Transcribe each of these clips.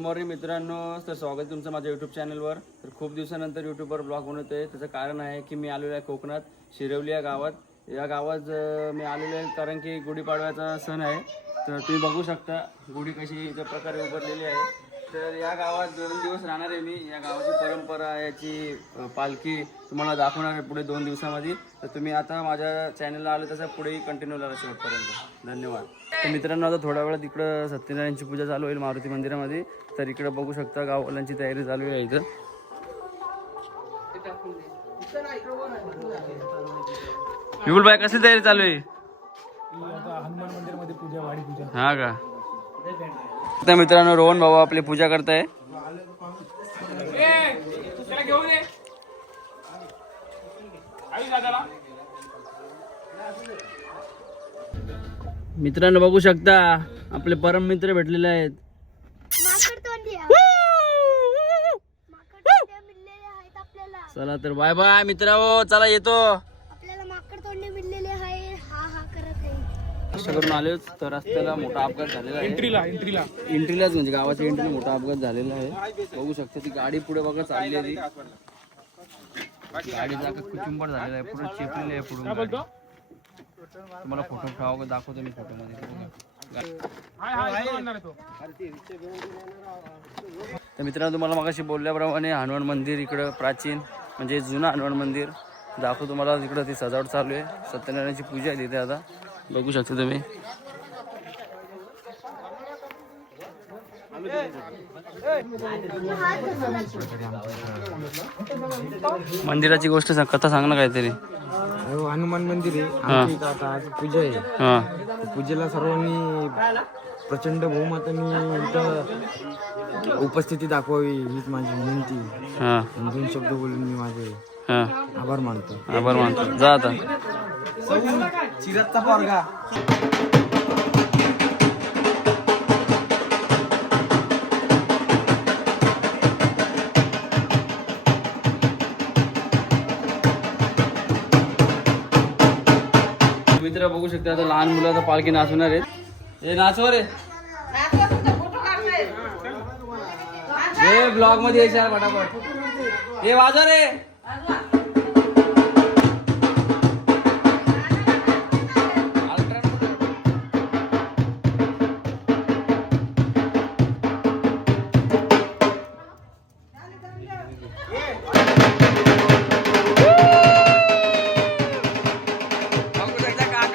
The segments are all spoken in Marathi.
मॉर्निंग मित्रांनो, तर स्वागत आहे तुमचं माझ्या यूट्यूब चॅनलवर. तर खूप दिवसानंतर यूट्यूबवर ब्लॉग बनवतो आहे. त्याचं कारण आहे की मी आलेलो आहे कोकणात शिरवली या गावात. या गावात मी आलेलो आहे कारण की गुढीपाडव्याचा सण आहे. तर तुम्ही बघू शकता गुढी कशी इथं प्रकारे उभारलेली आहे. तर या गावात 2 दिवस राहणार आहे मी. या गावाची परंपरा, याची पालखी तुम्हाला दाखवणार आहे पुढे 2 दिवसामध्ये. तर तुम्ही आता माझ्या चॅनलला आलं तसं पुढेही कंटिन्यू करा शेवटपर्यंत. धन्यवाद. तर मित्रांनो, आता थोड्या वेळात इकडं सत्यनारायणची पूजा चालू होईल मारुती मंदिरामध्ये. तर इकडं बघू शकता गाववाल्यांची तयारी चालू आहे इथं. विपुल भाई, कसली तयारी चालू आहे? हनुमान मंदिर मध्ये पूजा, वाडी पूजा. हा का? तर मित्रांनो, रोहन भाऊ आपली पूजा करताय. मित्रांनो बघू शकता आपले परम मित्र भेटलेले आहेत. चला तर बाय बाय मित्रांनो, चला येतो. आपल्याला माकड तोंडे मिळलेले आहे. हा हा करत आहे. कष्ट करून आले तर रस्त्याला मोठा अपघात झालेला आहे. एंट्रीलाच म्हणजे गावाच्या एंट्रीला मोठा अपघात झालेला आहे. बघू शकता ती गाडी पुढे बघा चालली आहे. ती गाडीचा कुचुंबर झालेला आहे, पुढे चेपलेली आहे पुढून गाडी. तुम्हाला फोटो ठेवा दाखवतो मी फोटो मध्ये. तर मित्रांनो, तुम्हाला मगाशी बोलल्याप्रमाणे हनुमान मंदिर इकडं प्राचीन म्हणजे जुनं हनुमान मंदिर दाखवतो तुम्हाला. तिकडं ती सजावट चालू आहे. सत्यनारायणची पूजा आहे तिथे आता बघू शकता तुम्ही. मंदिराची गोष्ट कथा सांग ना काहीतरी. हनुमान मंदिर आहे आमच्या इथं. आता आज पूजा आहे. पूजेला सर्वांनी प्रचंड बहुमताने इथं उपस्थिती दाखवावी हीच माझी विनंती. 2 शब्द बोलून मी माझे आभार मानतो. जा आता. चिरतचा पोरगा. मित्र बघू शकता आता लहान मुलं आता पालखी नाचवणार आहेत. हे नाचवर रे, हे ब्लॉग मध्ये यायचं फटाफट. हे वाजव रे.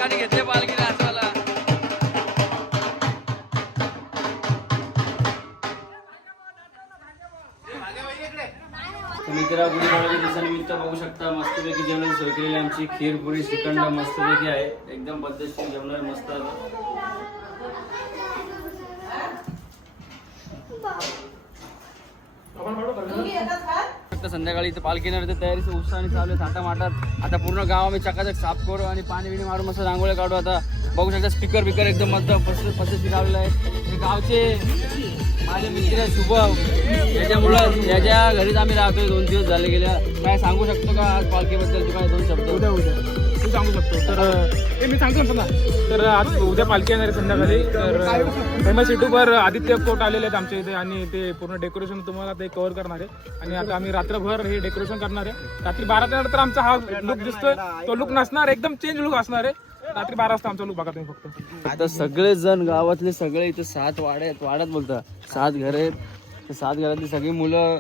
घेतले पालखी नाचवायला. मित्रा गुढीपाडव्याच्या दिवसानिमित्त बघू शकता मस्तपैकी जेवणाची सोय केलेली आमची. खीर पुरी श्रीखंड मस्तपैकी आहे. एकदम पद्धतशीर जेवण आहे, मस्त. संध्याकाळी इथे पालखी येणार होते. तयारीची उत्साहाने चालू आहे थाटामाटात. आता पूर्ण गाव आम्ही चकाचक साफ करू आणि पाणी बिणी मारून मस्त रांगोळ्या काढू. आता बघू शकता स्पीकर बिकर एकदम मस्त पद्धतशीर लावलेला आहे. हे गावचे माझे मित्र शुभम, याच्यामुळं याच्या घरीच आम्ही राहतोय. 2 दिवस झाले गेल्या. काय सांगू शकतो का आज पालखीबद्दल? काय 2 शब्द तू सांगू शकतो? तर मी सांगतो ना. तर आज उद्या पालखी येणार आहे संध्याकाळी. तर फेमस यूट्यूबर आदित्य कोट आलेले आहेत आमच्या इथे आणि ते पूर्ण डेकोरेशन तुम्हाला ते कव्हर करणार आहे. आणि आता आम्ही रात्रभर हे डेकोरेशन करणार आहे. रात्री 12च्या नंतर आमचा हा लुक दिसतोय तो लुक नसणार, एकदम चेंज लुक असणार आहे. रात्री 12 वाजता आमचा लुक बघा तुम्ही फक्त. आता सगळेजण गावातले सगळे इथे 7 वाड्यात बोलतात 7 घर आहेत. तर 7 घरातली सगळी मुलं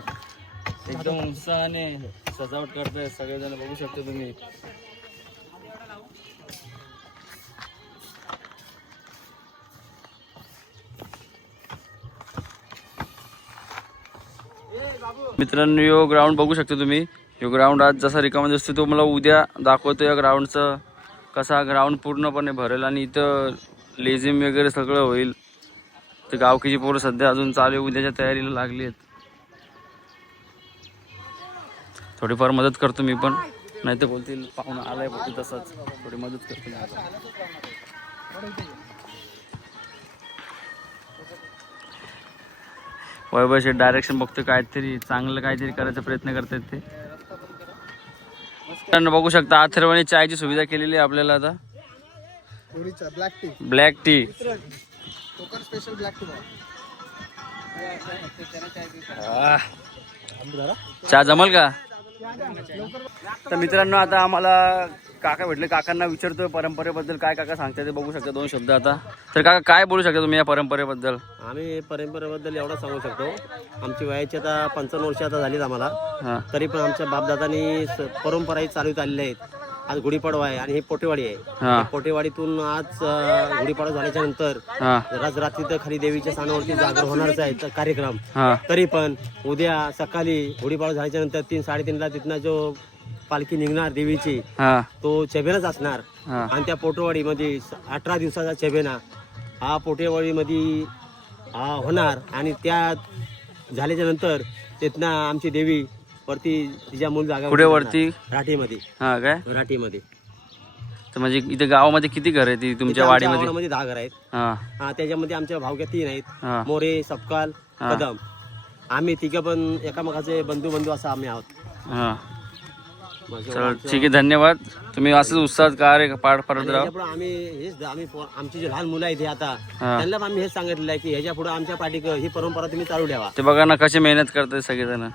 एकदम उत्साहाने सजावट करतायत. सगळेजण बघू शकता तुम्ही. मित्रांनो, यो ग्राउंड बघू शकता तुम्ही. यो ग्राउंड आज जसा रिकामा दिसतो तो मला उद्या दाखवतो. या ग्राउंडचं कसा ग्राउंड पूर्णपणे भरेल आणि इथं लेझिम वगैरे सगळं होईल. तर गावकीची पोरं सध्या अजून चालू आहे, उद्याच्या तयारीला लागली आहेत. थोडीफार मदत करतो मी पण, नाही तर बोलतील पाहुणा आलाय बोलतील तसंच थोडी मदत करतो मी आता. वैभव डायरेक्शन बघतो, काहीतरी चांगलं काहीतरी करायचा प्रयत्न करतात ते. बघू शकता अथर्वने चायची सुविधा केलेली आहे आपल्याला. आता black tea Konkan special black tea. चहा जमल का? तर मित्रांनो आता आम्हाला काका भेटले, काकांना विचारतोय परंपरेबद्दल काय काका सांगताय ते बघू शकता 2 शब्द आता. तर काका काय बोलू शकता तुम्ही या परंपरेबद्दल? आम्ही परंपरेबद्दल एवढं सांगू शकतो, आमची वयाची आता 55 वर्ष आता झालीत आम्हाला, हा तरी पण आमच्या बापदादांनी परंपराही चालू आलेल्या आहेत. आज गुढीपाडवा आहे आणि ही पोटेवाडी आहे. हा पोटेवाडीतून आज गुढीपाडवा झाल्याच्या नंतर हा आज रात्री तर खाली देवीच्या स्थानावरती जागर होणारच आहे तर कार्यक्रम. हा तरी पण उद्या सकाळी गुढीपाडवा झाल्याच्या नंतर 3-3:30ला तिथनं जो पालखी निघणार देवीची हा तो चेबेनाच असणार. हा आणि त्या पोटेवाडीमध्ये 18 दिवसाचा चेबेना हा पोटेवाडीमध्ये होणार. आणि त्या झाल्याच्या नंतर तिथनं आमची देवी वरती तिच्या मूल जागा कुठे वरती? राठीमध्ये. हा काय? राठीमध्ये. तर म्हणजे इथे गावामध्ये किती घर आहे ती तुमच्या वाडीमध्ये? 10 घर आहेत. हा त्याच्यामध्ये आमच्या भावक्या 3 आहेत, हा मोरे, सपकाल, कदम. आम्ही तिघं पण एकामेकाचे बंधू असं आम्ही आहोत. हा चल ठीक आहे, धन्यवाद. तुम्ही असंच उत्साहात कार्य पार पडत राहा. ह्याच्यापुढे आम्ही आमची जे लहान मुलं आहेत हे आता त्यांना आम्ही हेच सांगितलेलं आहे की ह्याच्या पुढे आमच्या पाठीक ही परंपरा तुम्ही चालू ठेवा. ते बघा ना कशी मेहनत करतात सगळेजण.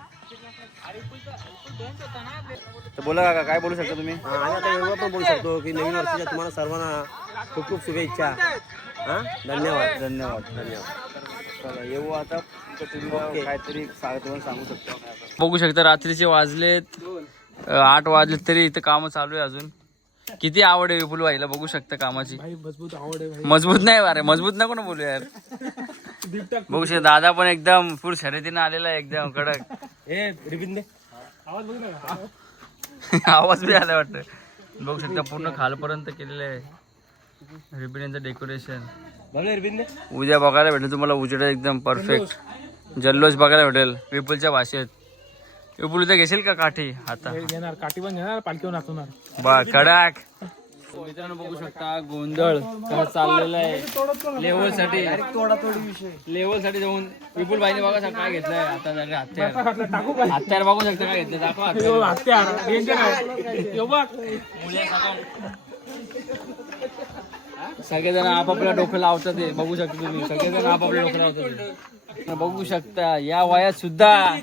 तर बोला काका काय बोलू शकता तुम्ही? आणि आता एवढं पण बोलू शकतो की नवीन वर्षाच्या तुम्हाला सर्वांना खूप खूप शुभेच्छा. धन्यवाद. चला येऊ आता. तुम्ही काहीतरी सांगू शकतो. बघू शकता रात्रीचे वाजलेत 8 वाजले तरी इथं काम चालू आहे अजून. किती आवड आहे विपुल भाईला, बघू शकता कामाची. मजबूत आवड आहे. मजबूत नाही अरे, मजबूत नको ना बोलू यार. बघू शकता दादा पण एकदम फुल शर्यतीनं आलेला आहे, एकदम कडक. आवाज बघ ना. आवाज बी आला वाटतं. बघू शकता पूर्ण खालपर्यंत केलेलं आहे रिबिनचं डेकोरेशन. उद्या बघायला भेटेल तुम्हाला उजेड एकदम परफेक्ट जल्लोष बघायला भेटेल विपुलच्या भाषेत. विपुल उद्या घेशील का काठी? आता घेणार, काठी पण घेणार, पालखीवर नाचवणार. बा कडक. मित्रांनो बघू शकता गोंधळ चाललेला आहे लेवल साठी. लेवल साठी जाऊन विपुल भाईने बघा काय घेतलंय आता हत्यार बघू शकता काय घेतलं. दाखवा हत्यार डेंजर आहे. सगळेजण आपापल्या डोकं लावतात ते बघू शकता तुम्ही. सगळेजण आपापल्या डोकं लावतात. बघू शकता या वयात सुद्धा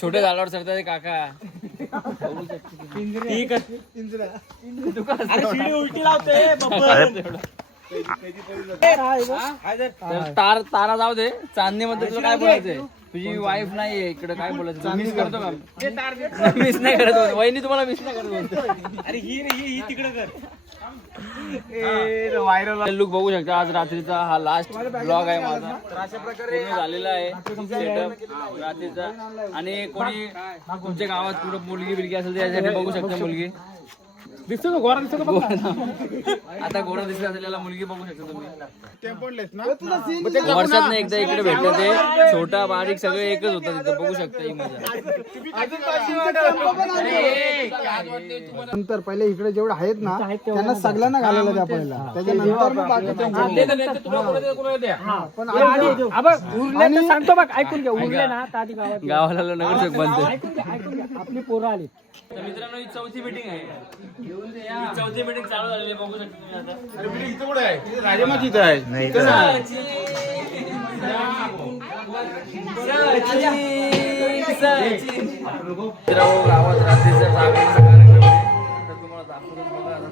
छोटे झाडावर चढतात ते काका. तारा जाऊ दे. चांदणी मध्ये तुला काय बोलायचंय? तुझी वाईफ नाहीये इकडे, काय बोलायचं? मिस करतो का? मिस नाही करत. वहिनी तुम्हाला मिस नाही करत. अरे ही तिकडे कर. लुक बघू शकता. आज रात्रीचा हा लास्ट ब्लॉग आहे माझा. अशा प्रकारे झालेला आहे सेटअप रात्रीचा. आणि कोणी तुमच्या गावात कुठं मुलगी बिलगी असेल त्यासाठी बघू शकता. मुलगी दिसतो का? गोरा दिसतो का? आता गोरा दिसला असेल मुलगी बघू शकता तुम्ही. वर्षात एकदा इकडे भेटलं ते छोटा बारीक सगळं एकच होतं तिथं बघू शकता. ही मजा. नंतर पहिले इकडे जेवढे आहेत ना त्यांना सगळ्यांना घालायला द्या पहिला, त्याच्यानंतर मग बाकी सांगतो बघ, ऐकून घ्या. उरले ना गावाला नगरसेवक बनते. आपली पोरं आली. तर मित्रांनो ही 4थी मीटिंग आहे. ही 4थी मीटिंग चालू झालेली आहे बघू शकता तुम्ही आता. राजमाची आहे. गावात रात्रीचा जागरणाचा कार्यक्रम आहे. तर तुम्हाला दाखवून बघा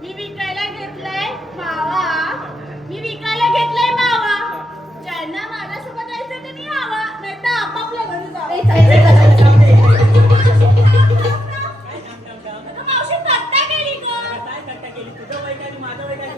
मी विकायला घेतलाय मावा. मी विकायला घेतलाय मावा. ज्यांना माझ्यासोबत जायचं त्यांनी यावा, नाही तर आपापल्या घरी जावं. मावशी कट्टा केली का? काय कट्टा केली? तुझं वय काय माझं वय काय?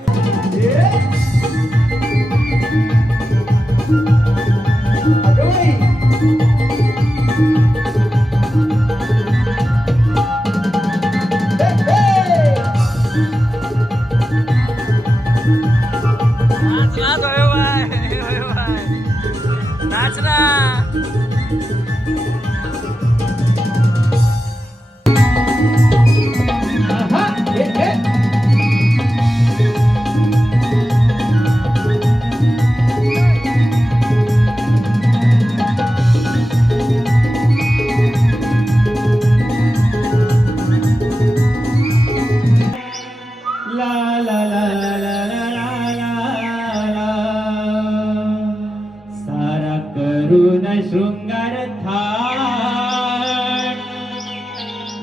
करून शृंगार थाट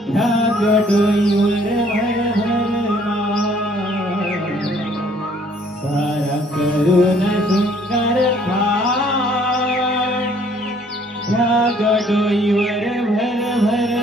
ह्या गडोईवर सारा करून शृंगार थाट ह्या गडोईवर भर भर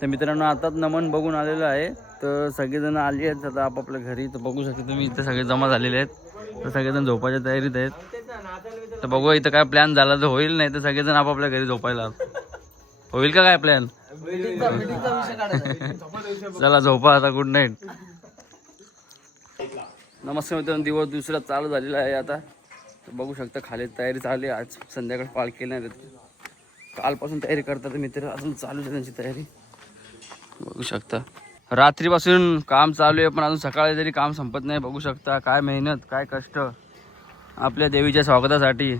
तर मित्रांनो आताच नमन बघून आलेलं आहे. तर सगळेजण आली आहेत आता आपापल्या घरी. तर बघू शकता तुम्ही इथे सगळे जमा झालेले आहेत. तर सगळेजण झोपायच्या तयारीत आहेत. तर बघू इथं काय प्लॅन झाला तर होईल, नाही तर सगळेजण आपापल्या घरी झोपायला. होईल का काय प्लॅन? चला झोपा आता. Good night. नमस्कार मित्रांनो, दिवस दुसरा चालू झालेला आहे आता. तर बघू शकता खाली तयारी चालली. आज संध्याकाळी पालखी नाही कालपासून तयारी करतात मित्र. अजून चालू आहे त्यांची तयारी. बघू शकता रात्रीपासून काम चालू आहे, पण अजून सकाळी तरी काम संपत नाही. बघू शकता काय मेहनत, काय कष्ट आपल्या देवीच्या स्वागतासाठी.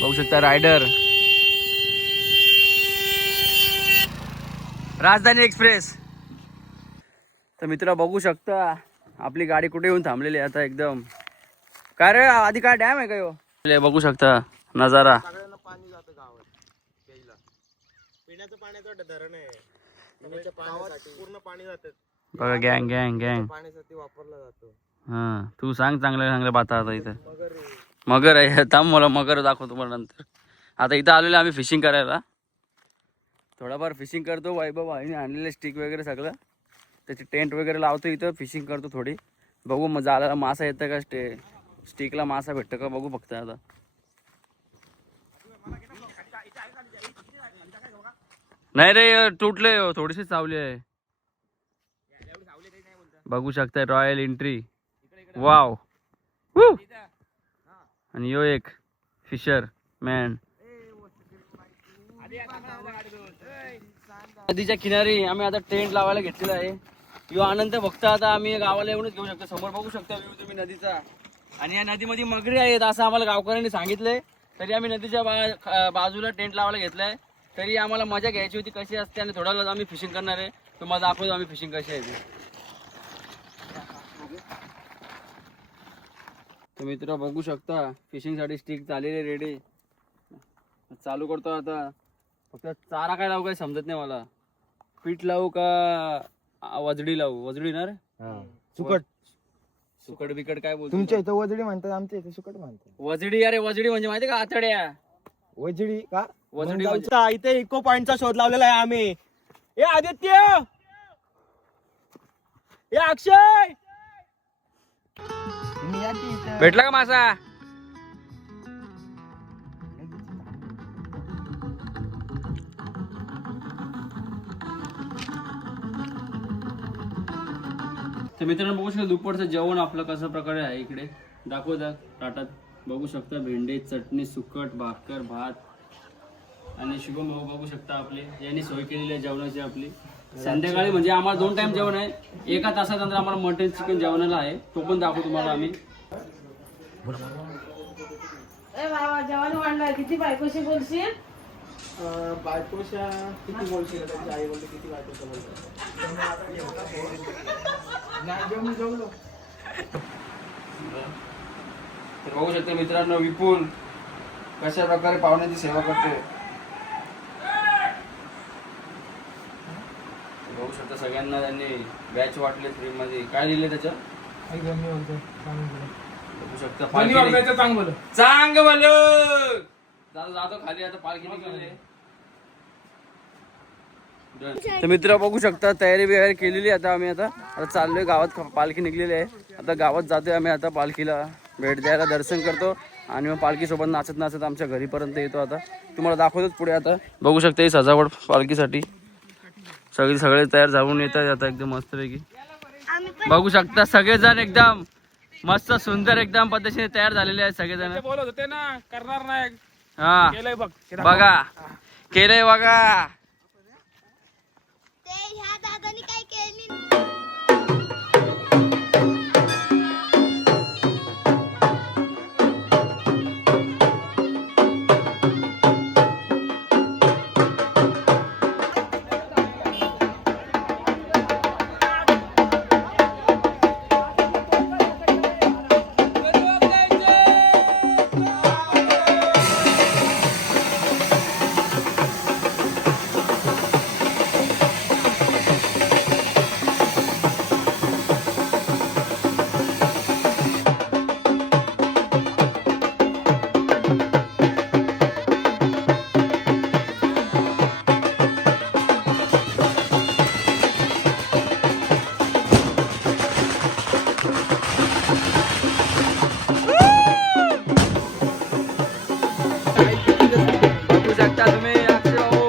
बघू शकता रायडर राजधानी एक्सप्रेस. तर मित्र बघू शकता आपली गाडी कुठे येऊन थांबलेली आहे आता एकदम. काय रे आधी काय डॅम आहे का ह्यो? बघू शकता नजारा. पिण्याचं पाण्याचं धरण आहे. पूर्ण पाणी जातं. बघा गँग गँग गँग पाण्यासाठी वापरला जातो. हा तू सांग चांगल्या चांगल्या बाता. आता इथं मगर आहे. थांब मला मगर दाखवतो मला नंतर. आता इथं आलेलो आम्ही फिशिंग करायला. थोडाफार फिशिंग करतो. वैभव आईने आणलेले स्टिक वगैरे सगळं. त्याची टेंट वगैरे लावतो इथं. फिशिंग करतो थोडी. बघू मग जायला मासा येतं का स्टिकला मासा भेटतं का बघू फक्त आता. नाही रे तुटले थोडीशी चावली आहे. बघू शकता रॉयल एंट्री. वाव. आणि यो एक फिशर मॅन. नदीच्या किनारी आम्ही आता टेंट लावायला घेतलेला आहे. यो आनंद फक्त आता आम्ही गावाला येऊनच घेऊ शकतो. समोर बघू शकता व्ह्यू तुम्ही नदीचा. आणि या नदीमध्ये मगरी आहेत असं आम्हाला गावकऱ्यांनी सांगितलंय. तरी आम्ही नदीच्या बाजूला टेंट लावायला घेतलाय. तरी आम्हाला मजा घ्यायची होती कशी असते. आणि थोडा वेळ आम्ही फिशिंग करणार आहे. तुम्हाला दाखवतो आम्ही फिशिंग कशी आहे ती. तर मित्र बघू शकता फिशिंगसाठी स्टिक झालेले रेडी. चालू करतो आता. फक्त चारा काय लावू काय समजत नाही मला. पीठ लावू का वजडी लावू? वजडी ना रे. सुकट. सुकट बिकट काय बोलतो? तुमच्या इथं वजडी म्हणतात, आमच्या इथे सुकट म्हणतात. वजडी. अरे वजडी म्हणजे माहिती का आतड्या. वजडी का? वजडी म्हणजे इथे इको पॉइंटचा शोध लावलेला आहे आम्ही. ए आदित्य, ए अक्षय, भेटला का मासा? तर मित्रांनो बघू शकता दुपारचं जेवण आपलं कसं प्रकारे आहे इकडे. दाखवता ताटात. बघू शकता भेंडी, चटणी, सुकट, भाकर, भात. आणि शुभम भाऊ बघू शकता आपले यांनी सोय केलेली आहे जेवणाची आपली. संध्याकाळी म्हणजे आम्हाला 2 टाइम जेवण आहे. 1 तासानंतर आम्हाला मटन चिकन जेवणाला आहे. तो पण दाखवू तुम्हाला आम्ही. जेवण वाढणार. किती बायकोशी बोलशील? बायकोशा किती बोलशील? त्यांची आई बोलते किती बायकोशा बोलतात. तर बघू शकता मित्रांनो विपुल कशा प्रकारे पाहुण्याची सेवा करते. बघू शकता सगळ्यांना त्यांनी बॅच वाटले फ्री मध्ये. काय दिले त्याच्यात? बघू शकता चांग भलं. जातो खाली आता पालखी निघाली. तर मित्र बघू शकता तयारी वगैरे केलेली. आता आम्ही आता चाललोय गावात. पालखी निघलेली आहे. आता गावात जातोय आम्ही. आता पालखीला भेट द्यायला दर्शन करतो. आणि मग पालखीसोबत नाचत नाचत आमच्या घरीपर्यंत येतो. आता तुम्हाला दाखवतोच पुढे. आता बघू शकता ही सजावट पालखीसाठी. सगळे तयार झावून येतात आता एकदम मस्तपैकी. बघू शकता सगळेजण एकदम मस्त सुंदर एकदम पद्धतीने तयार झालेले आहेत सगळेजण. ते बोलत होते ना करणार नाही, हा केलंय बघ. हे दाखव. बघा केलंय बघा. ते ह्या दादानी काय केली बघू शकता तुम्ही अक्षय भाऊ.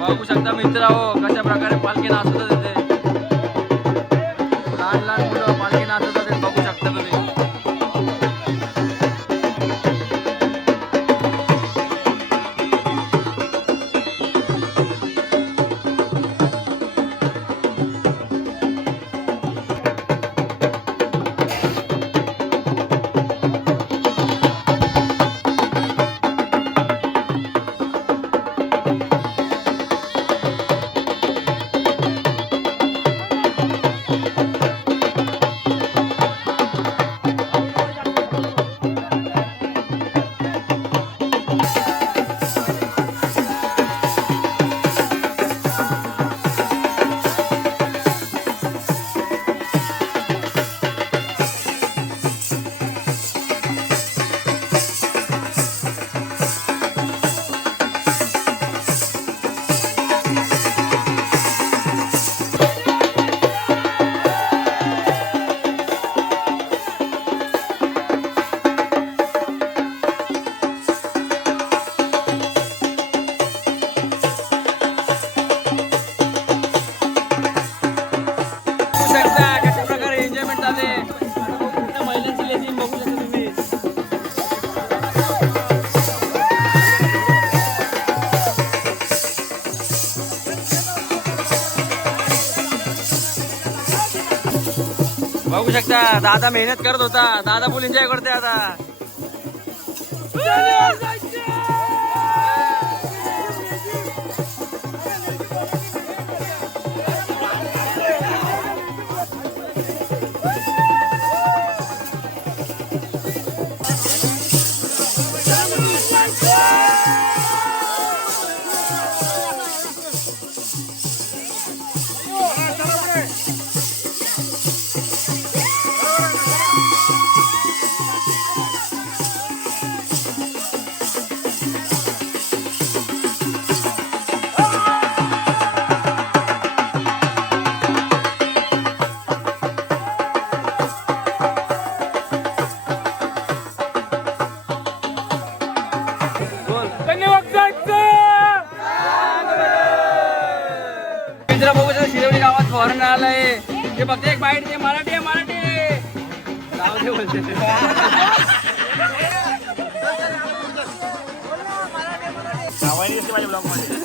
बघू शकता मित्र हो कशा प्रकारे पालखी नाचत होते. लहान लहान मुलं पालखी नाचत होते. बघू शकता तुम्ही. कशा प्रकारे एन्जॉयमेंट झाले. महिलांची लेझिम बघू शकता तुम्ही. बघू शकता दादा मेहनत करत होता. दादा फुल एन्जॉय करते आता. मित्र बघू शकता शिरवली गावात फॉरेन आलाय. ते फक्त एक बाईट ते मराठी आहे मराठी गाव ते बोलते. माझ्या ब्लॉग मध्ये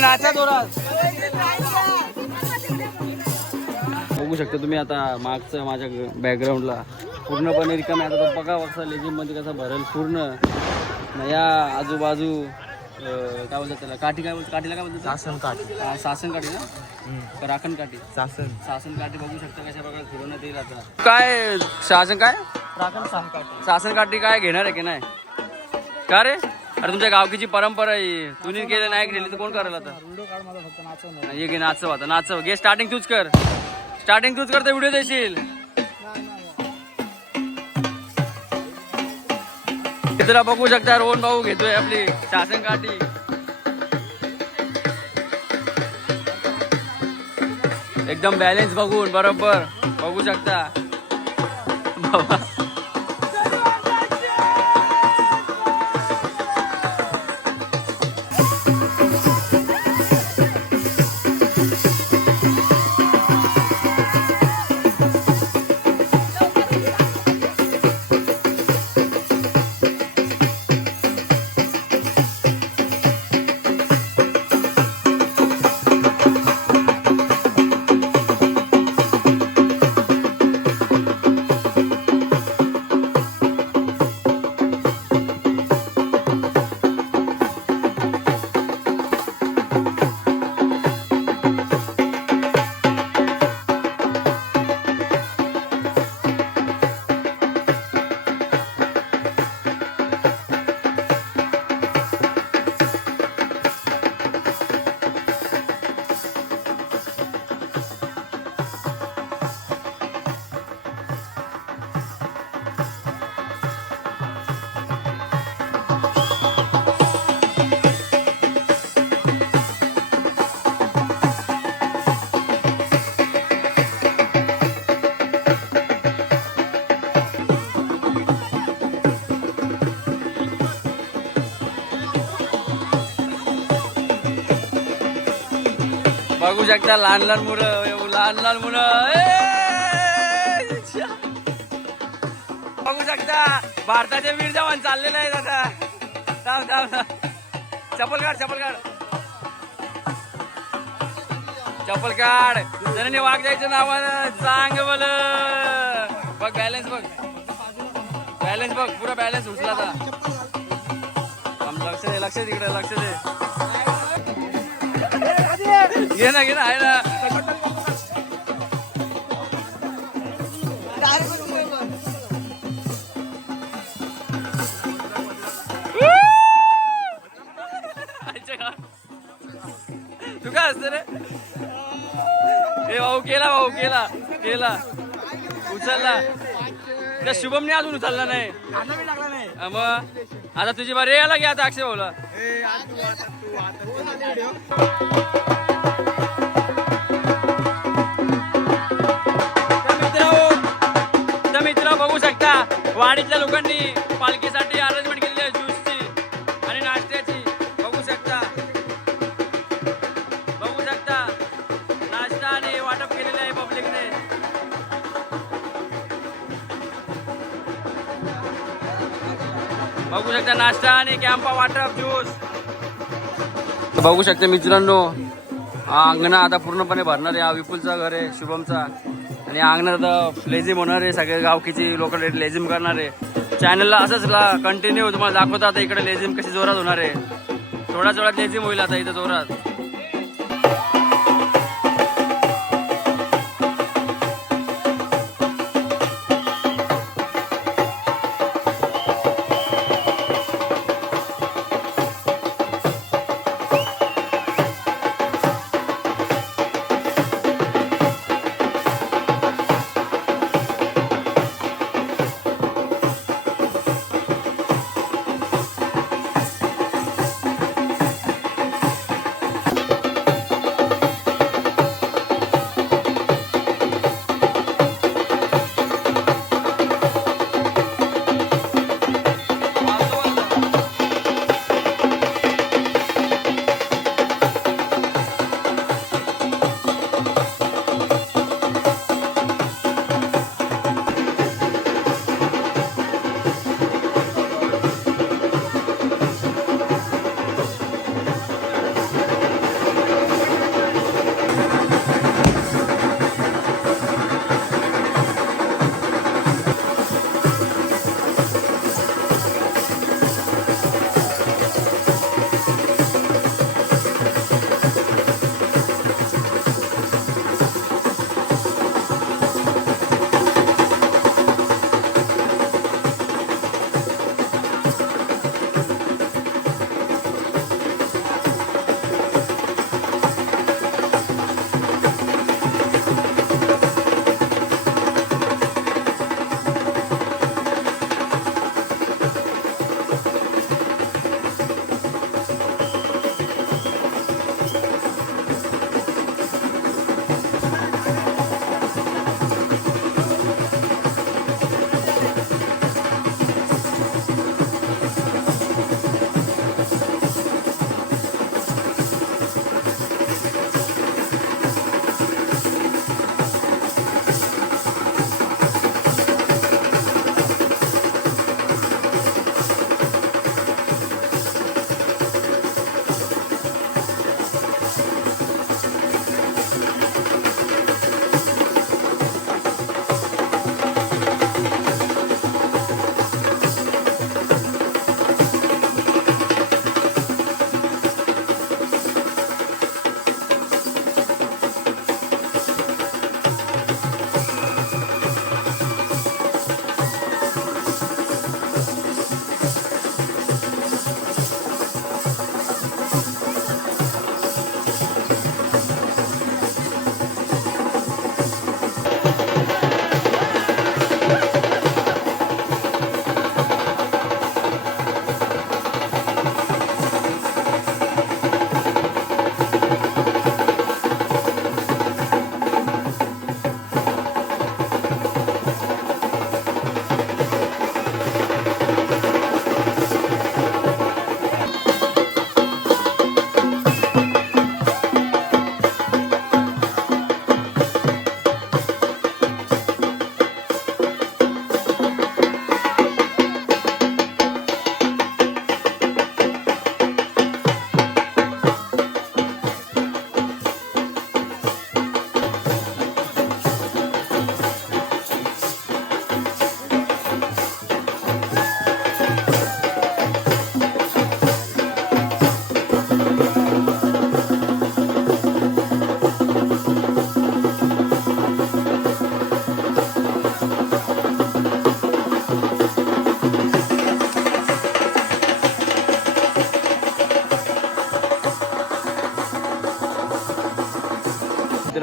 नाचा जोरात. बघू शकता तुम्ही आता मागचं माझ्या बॅकग्राऊंडला पूर्णपणे रिकामी. आता तो बघा वक्सा लेझिम मध्ये कसा भरेल पूर्ण. या आजूबाजू काय बोलतात त्याला काठी काय बोलतात काठीला काय बोलतात शासन काठी. शासन काठी ना राखण काठी शासन काठी बघू शकता कशा प्रकारे फिरवण्यात येईल. आता काय शासन काय राखण शासन काठी काय घेणार आहे की नाही का रे. अरे तुमच्या गावकीची परंपरा आहे. तुम्ही केलं नाही केली तर कोण करेल आता. ये घे नाचव आता नाचव घे. स्टार्टिंग तूच कर तर व्हिडिओ देशील. मित्र बघू शकता रोहन भाऊ घेतोय आपली शासन काठी. एकदम बॅलेन्स बघून बरोबर बघू शकता बाबा. बघू शकता लहान लहान मुलं लहान मुलं बघू शकता भारताचे वीर जवान चाललेले आहेत आता. थांब थांब थांब. चप्पल काढ चप्पल काढ चप्पल काढ. जणांनी वाघ जायचं नावानं चांग बोल बघ. बॅलन्स बघ बॅलन्स बघ पुरा बॅलन्स उचला आता. लक्ष दे लक्ष तिकडे लक्ष दे. घे ना आहे ना. तू काय असत रे. ए भाऊ केला उचलला. त्या शुभमने अजून उचलला नाही. मग आता तुझी बारी यायला घ्या आता अक्षय भाऊला. मित्र बघू शकता वाडीतल्या लोकांनी पालखीसाठी अरेंजमेंट केलेली आहे ज्यूसची आणि नाश्त्याची. बघू शकता नाश्ता आणि वाटप केलेलं आहे पब्लिकने. बघू शकता नाश्ता आणि कॅम्पा वाटप ज्यूस. बघू शकता मित्रांनो हा अंगणा आता पूर्णपणे भरणार आहे. हा विपुलचा घर आहे शुभमचा आणि अंगणात आता लेझिम होणार आहे. सगळे गावकीची लोक लेझिम करणार आहे. चॅनलला असंच कंटिन्यू तुम्हाला दाखवता आता इकडे लेझिम कशी जोरात होणार आहे. थोड्याच वेळात लेझिम होईल आता इथं जोरात.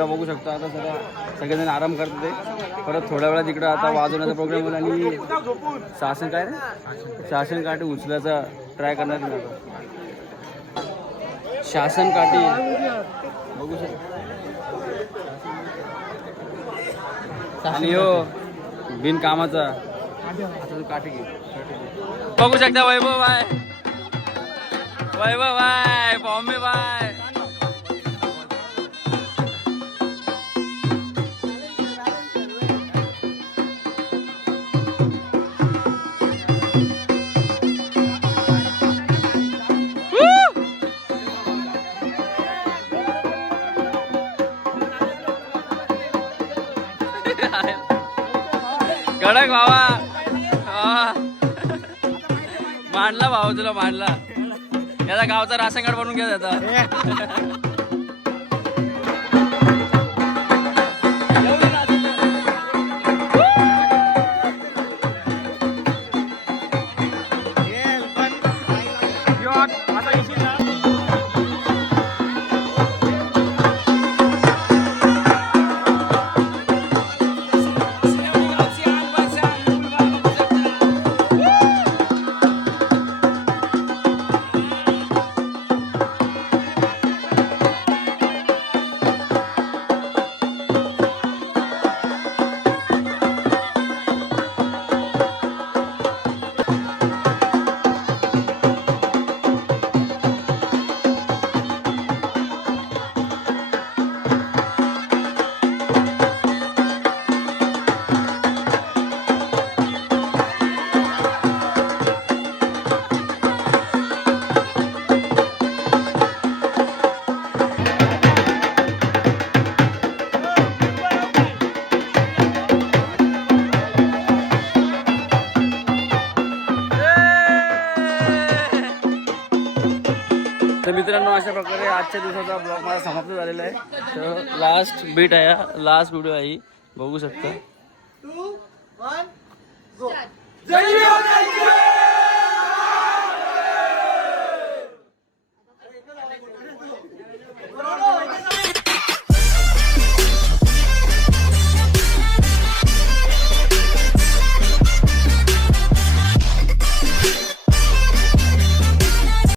मित्र बघू शकता आता सगळेजण आराम करत होते. परत थोड्या वेळात इकडं आता वाजवण्याचा प्रोग्राम होईल आणि शासन काय रे शासन काठी उचलायचा ट्राय करणार आहे आता. शासन काठी बघू शकता आणि हो बिनकामाचा काठी घे. बघू शकता वैभव बाय वैभव बाय बॉम्बे बाय. कडक भावा मांडला भाऊ तुला मांडला. याचा गावचा राशन कार्ड बनवून घ्या त्याचा. तर मित्रांनो अशा प्रकारे आजच्या दिवसाचा ब्लॉग माझा समाप्त झालेला आहे. तर लास्ट बीट आहे लास्ट व्हिडिओ आहे बघू शकता.